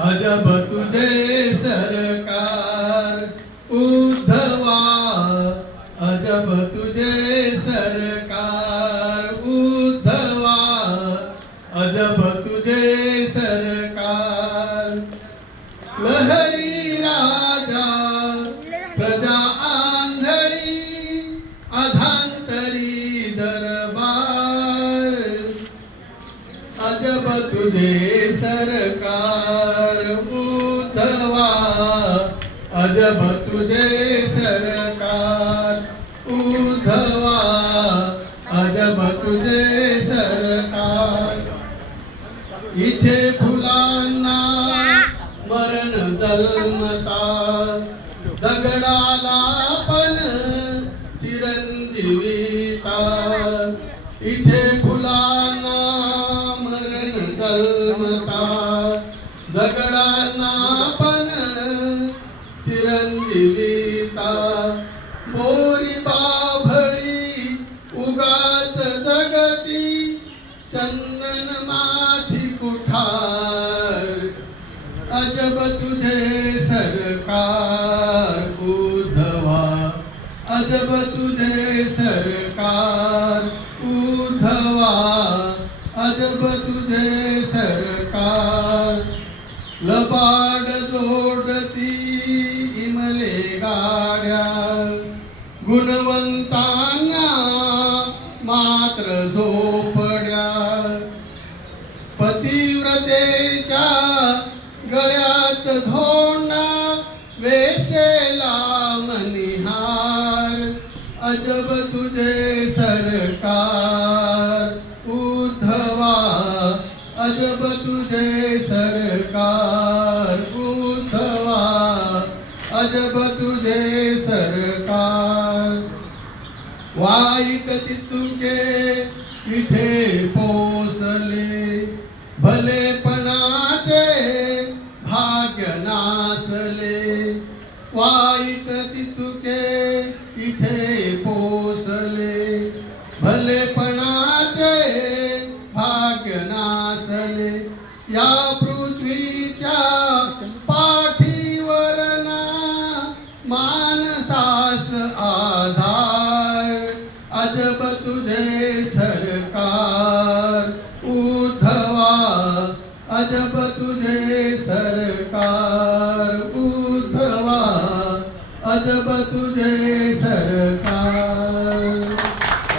अजब तुझे सरकार उद्धवा, अजब तुझे सरकार उद्धवा, अजब तुझे सरकार. लहरी राजा प्रजा आंधळी अधांतरी दरबार, अजब तुझे सरकार उद्धवा, अजब तुझे सरकार उद्धवा, अजब तुझे सरकार. इथे फुलांना मरण जन्मता, दगडाला पण चिरंजीविता. इथे फुलांना मरण जन्मता, दगडांना पण चिरंजीविता. मोरी बाभळी उगाच जगती, चंदन माथी कुठार, अजब तुझे सरकार उद्धवा, अजब तुझे सरकार उद्धवा, अजब तुझे सरकार. लबाड जोडती इमले गाड्या, गुणवंतांना मात्र झोपड्या. पतिव्रतेच्या गळ्यात धोंडा, वेशेला मनिहार, अजब तुझे सरकार उद्धवा, अजब तुझे सरकार उद्धवा, अजब तुझे सरकार. वाईट तितुके इथे पोसले, भलेपणाचे भाग्य नासले. वाईट तितुके इथे पोसले, भलेपणाचे भाग्य नासले. या पृथ्वीच्या पाठीवर ना मानसास आधार, अजब तुझे सरकार उद्धवा, अजब तुझे सरकार उद्धवा, अजब तुझे